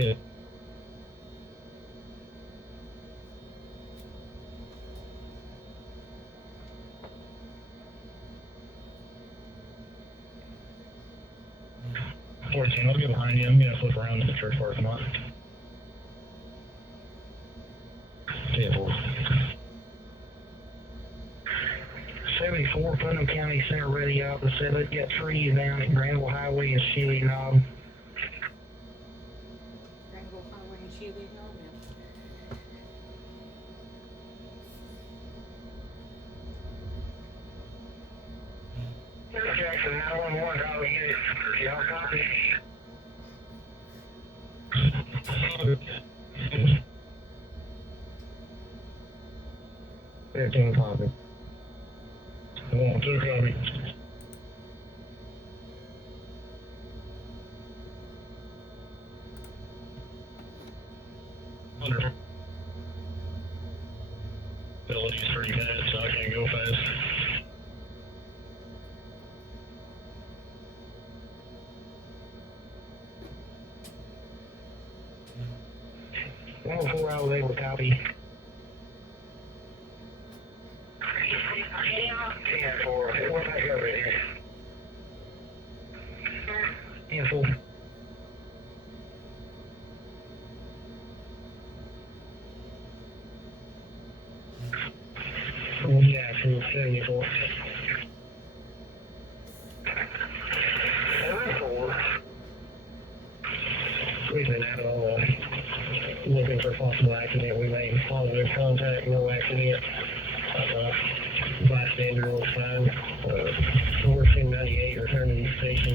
Yeah. 14, I'll get behind you. I'm going to flip around to the church parking lot. Yeah, 4. 74, Putnam County Center ready out to 7. Got trees down at Granville Highway and Chili Knob. Granville Highway and Chili Knob. Jackson 911, how do we get it? Y'all copy? $15 copy. 1, 2 copy. Wonderful. Ability's pretty bad, so I can't go fast. One 4 I was able to copy. 10-4, we're back over here. 10-4. Yeah, from 74. 74. Reason out of looking for possible accident. We made positive contact, no accident. Bystander was fine. 1498 returning to the station.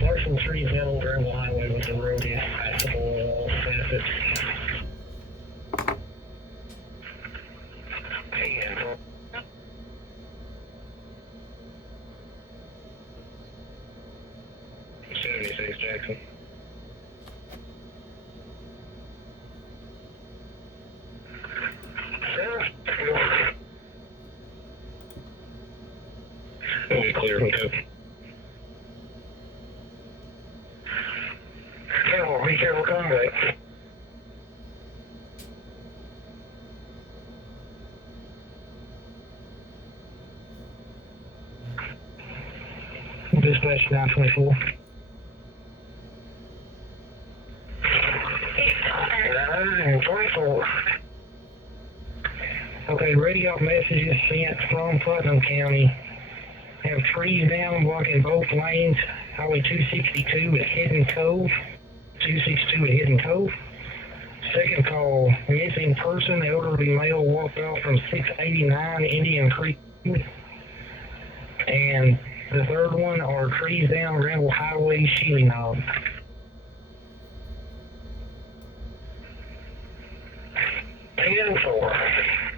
Larson Street down on Granville Highway with the road is passable facets. 10. 76 Jackson. Okay, clear. Okay. Careful, be careful contact. Dispatch 924. 924. Okay, radio messages sent from Putnam County. Have trees down blocking both lanes. Highway 262 at Hidden Cove. 262 at Hidden Cove. Second call, missing person, elderly male walked off from 689 Indian Creek. And the third one are trees down Granville Highway, Chili Knob. 10-4.